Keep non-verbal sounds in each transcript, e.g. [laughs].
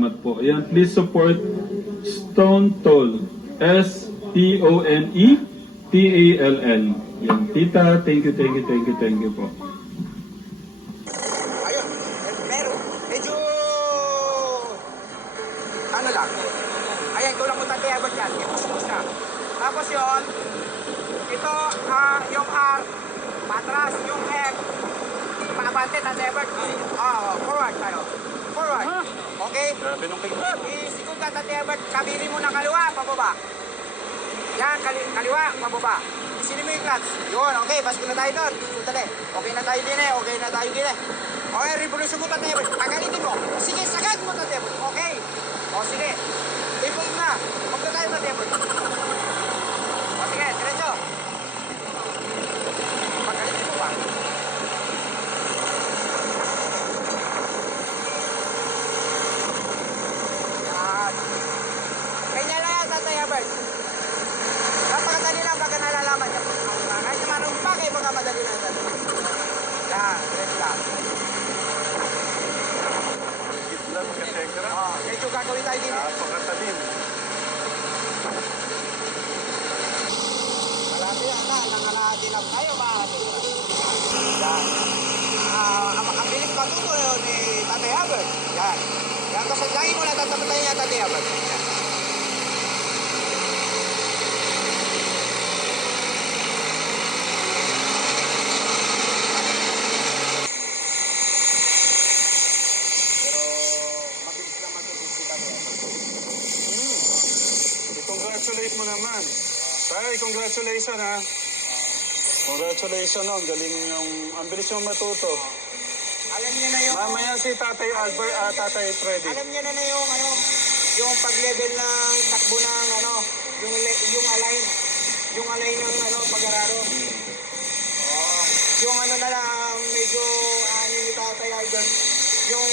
salamat po. Ayan, please support Stone Toll. S-T-O-N-E-T-A-L-L. Yan, tita, thank you, thank you, thank you, thank you po. Ayun, pero medyo ano lang. Ayan, kulang mo tayo abot yan. Ipusipus na. Tapos yon ito, ah, yung R, patras, yung F, paabante na Ebert. Ah, forward tayo. Forward. Okay? Grabe nung kay Isikot ka Tate Ebert, kabili mo ng kaliwa, pababa. Yan, kali, kaliwa, pababa. Isinin mo yung clutch. Yun, okay, basko na tayo doon. Sundali. Okay na tayo din eh, okay na tayo din eh. Okay, revolution mo mo. Sige, sagad mo Tate Ebert. Okay. O sige. Ipon na. Huwag na tayo Tate Ebert. O sige, diretso. Pagalitin mo pa. Yan. Ganyan lang yan, Tatay Albert. Napakadali lang pagka nalalaman niya. Kahit naman ang bagay, mga madali lang yan. Yan, ganyan lang. Gitlan, katekra. Oh, medyo gagawin tayo din. Napakatalim. Marami yan na, nangalahati na tayo, mahati. Yan. Ah, ang, ang bilis matuto ni Tatay Albert. Yan. Yan, lagi mo na tataputan niya Tatay Albert. Yan. Pero mabilis lang matuto si Tatay Albert. I-congratulate mo naman. Tay, congratulations ha. Congratulations no, ang galing yung, ang bilis yung matuto. Alam niya na yung... Mamaya si Tatay Albert, ah, Tatay Freddy. Alam niya na na yung ano, yung pag-level ng takbo ng ano, yung le- yung align, yung align ng ano pag-araro. Oh, yung ano na lang medyo ano ni Tatay Albert, yung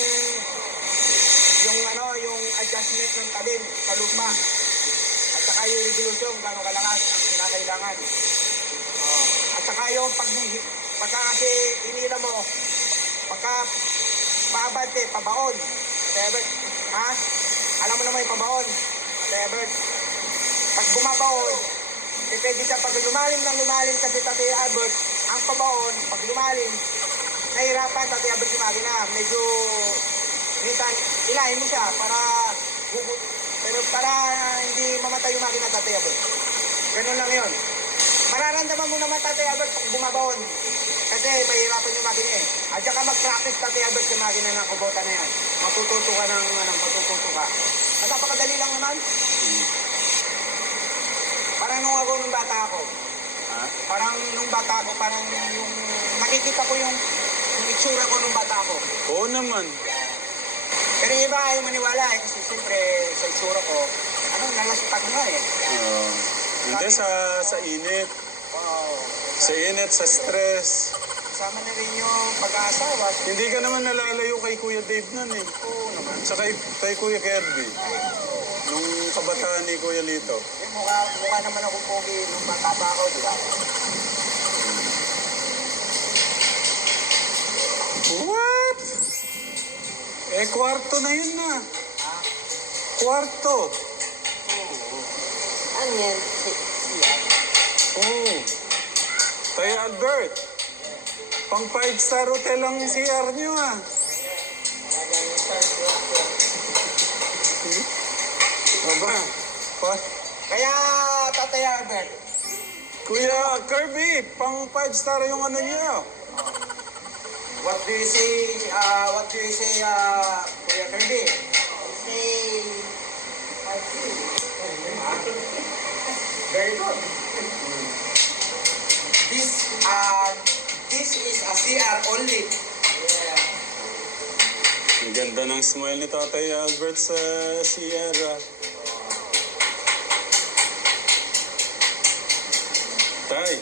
yung ano, yung adjustment ng talim sa luma. Saka yung resolution, gano'ng kalakas ang kinakailangan. Oh, at saka yung pag pagka kasi inila mo, pagka paabante, pabaon. Ate Ebert, ha? Alam mo naman yung pabaon. Ate Ebert, pag bumabaon, depende sa pag lumalim ng lumalim kasi Tate Albert, ang pabaon, pag lumalim, nahirapan Tate Albert yung makina. Medyo, minsan, ilahin mo siya para hugot. Pero para hindi mamatay yung makina Tate Albert. Ganun lang yun. Mararamdaman mo naman Tate Albert pag bumabaon. Kasi mahirapan yung makina eh. At saka mag-practice Tate Albert yung makina ng kubota na yan. Matututo ka ng ano, matututo ka. At napakadali lang naman. Parang nung ako nung bata ako. Ha? Parang nung bata ako, parang yung nakikita ko yung, yung itsura ko nung bata ako. Oo naman. Pero yung iba ayaw maniwala eh. Kasi siyempre sa itsura ko, ano, nalastag nga eh. Oo. hindi, sa, sa init. Wow. Sa init, sa stress. Kasama na rin yung pag-aasawa. Hindi ka naman nalalayo kay Kuya Dave nun eh. Oo naman. Sa kay, kay Kuya Kirby. Nung kabataan ni Kuya Lito. Eh, mukha, mukha naman ako pogi nung bata pa ako, di ba? What? Eh, kwarto na yun na. Kwarto. Ano yan? Oo. Tayo Albert. Pang 5 star hotel ang CR nyo ah. Aba, pa, Kaya, Tatay Albert, Kuya Kirby, pang 5 star yung ano nyo. What do you say, uh, what do you say, uh, Kuya Kirby? Say, [laughs] Very good. This, uh, this is a CR only. Yeah. Ang ganda ng smile ni Tatay Albert sa Sierra. Tay,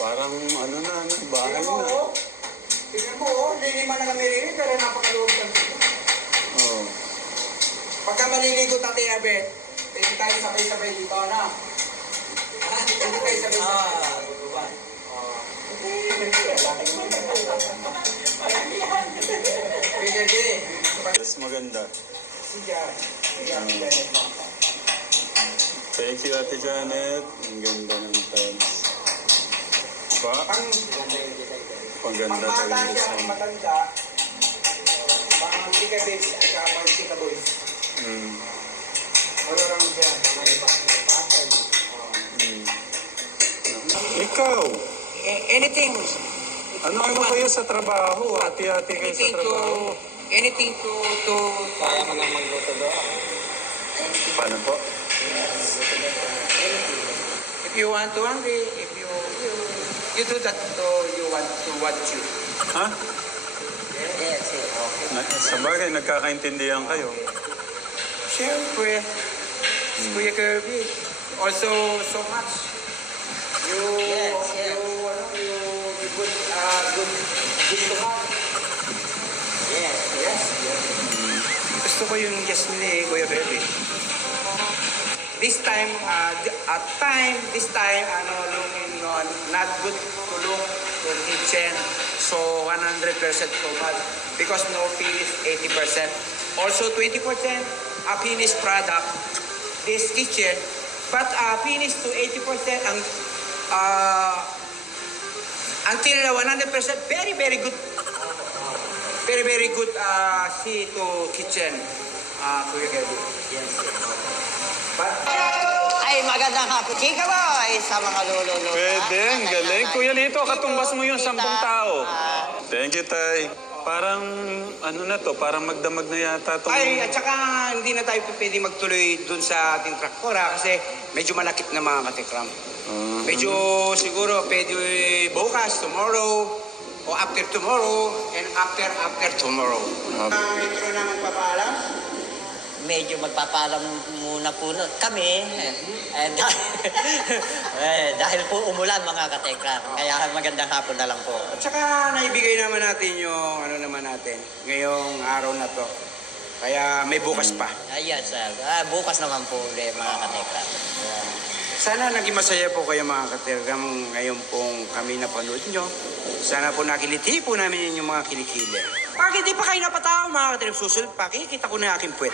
parang ano na, ano, bahay na. Tingnan mo, oh. Hindi naman na namiririn, pero napakaluwag lang dito. Oh. Pagka maliligo Tatay Albert, pwede tayo sabay-sabay dito, ano? Pwede tayo sabay-sabay. Pwede din. Yes, maganda. Si Jan. Si Jan, Janet lang po. Thank you, Ate Janet. Ang ganda ng tiles. Pa, pang ganda pang bata talaga siya, matanda. Pang chika babes, at saka pang chika boys. Mm. Ano lang siya, iba. Patay. Mm. Ikaw, anything, ano-ano kayo sa trabaho? Ati-ati kayo sa anything to, trabaho. anything to, to, kaya mo lang magluto doon. Paano po? If you want to hungry, if you, you, you do that to you want to what you. Ha? Yes, yes, okay. Na, sa bagay, nagkakaintindihan kayo. Siyempre, Kuya Kirby, also so much. You, you, ano, you, you good, uh, good, good to have. Yes, yes, yes. Gusto ko yung yes ni Kuya Kirby. This time, uh, at time, this time, ano, on, not good to look to kitchen. So, 100% so bad. Because no finish, 80%. Also, 20% a finished product, this kitchen. But uh, finished to 80% ang uh, until 100% very, very good. Very, very good uh, see to kitchen. Uh, Kuya Kirby. Yes. But, Ay, magandang hapon. Chika boy, sa mga lolo-lolo. Pwede, ang galing. Kuya Lito, katumbas mo yung sampung tao. Ah, Thank you, Tay. Parang, ano na to, parang magdamag na yata to. ay, at saka hindi na tayo pwede magtuloy dun sa ating traktora kasi medyo malakit na mga katikram. Ah, Medyo siguro pwede bukas, tomorrow, o after tomorrow, and after after tomorrow. Ah. Uh, ito na naman papaalam. Medyo magpapaalam muna po nun. kami. Eh, dahil, [laughs] eh, dahil po umulan mga katekra. Kaya magandang hapon na lang po. At saka naibigay naman natin yung ano naman natin ngayong araw na to. Kaya may bukas pa. Ayan, sir. Ah, bukas naman po ulit mga katekra. Sana naging masaya po kayo mga katirgam ngayon pong kami napanood nyo. Sana po nakiliti po namin yung mga kilikili. Bakit di pa kayo napatawa mga katirgam? Susunod pa, kikita ko na aking puwet.